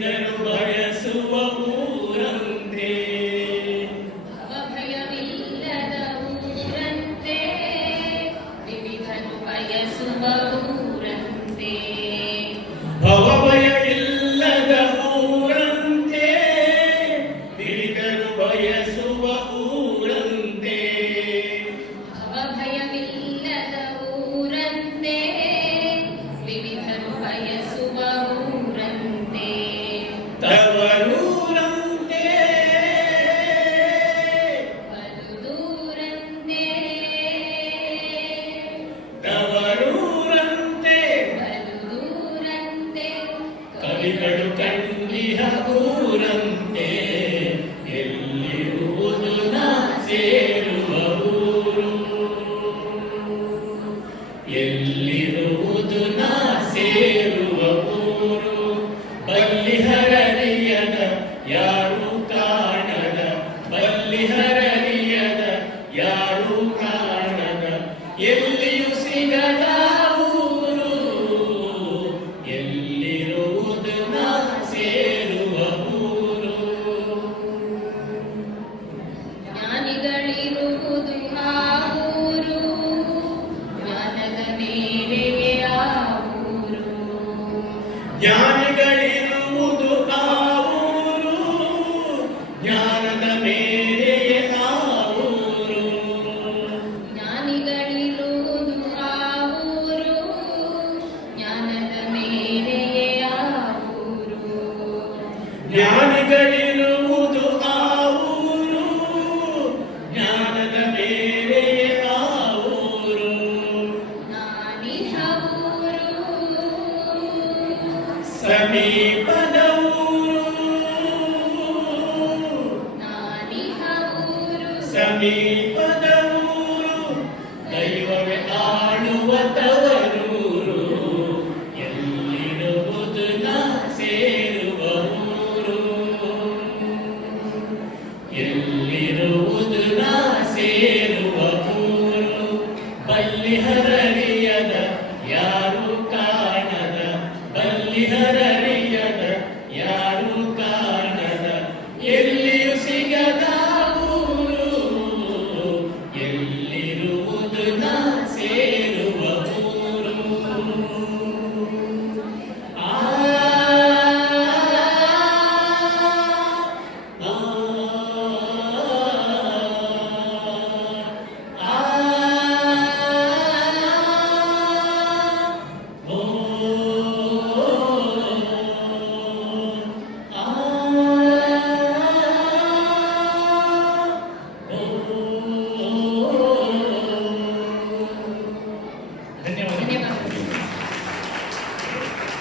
ತಿಳಿದರು ಬಯಸುವ ಊರಂತೆ ಭಯವಿಲ್ಲದ ಊರಂತೆ ವಿವಿಧರು ಬಯಸುವ ಊರಂತೆ ಭವಭಯ ಇಲ್ಲದ ಊರಂತೆ ತಿಳಿದರು ಬಯಸುವ ಊರಂತೆ ಭಯವಿಲ್ಲದ ಊರಂತೆ ವಿವಿಧರು ಬಯಸುವ ಊರಂತೆ ತವರೂರಂತೆ ಬಲು ದೂರಂತೆ ತವರೂರಂತೆ ಬಲು ದೂರಂತೆ ಕವಿಗಳು ಕಂಡಿಹ ಊರಂತೆ ಎಲ್ಲಿರುವುದು ನಾ ಸೇರುವ ಊರು ಎಲ್ಲಿರುವುದು ನಾ ಸೇರುವ ಊರು ಬಲ್ಲಿಹರರಿಯದ ಯಾರು ಕಾಣದ ಬಲ್ಲಿಹರರಿಯದ ಯಾರು ಕಾಣದ ಎಲ್ಲಿಯೂ ಸಿಗದ ಊರು ಎಲ್ಲಿರುವುದು ನಾ ಸೇರುವ ಊರು ಜ್ಞಾನಿಗಳಿರುವುದು ಆ ಊರು ಜ್ಞಾನದ ಮೇರೆಗೆ ಆ ಊರು ಜ್ಞಾನಿಗಳಿರುವುದು ಆ ಊರು ಜ್ಞಾನದ ಮೇರೆಗೆ ಆ ಊರು ಜ್ಞಾನಿಗಳಿರುವುದು ಆ ಊರು ಜ್ಞಾನದ ಮೇರೆಗೆ ಆ ಊರು ಜ್ಞಾನಿಗಳಿರುವುದು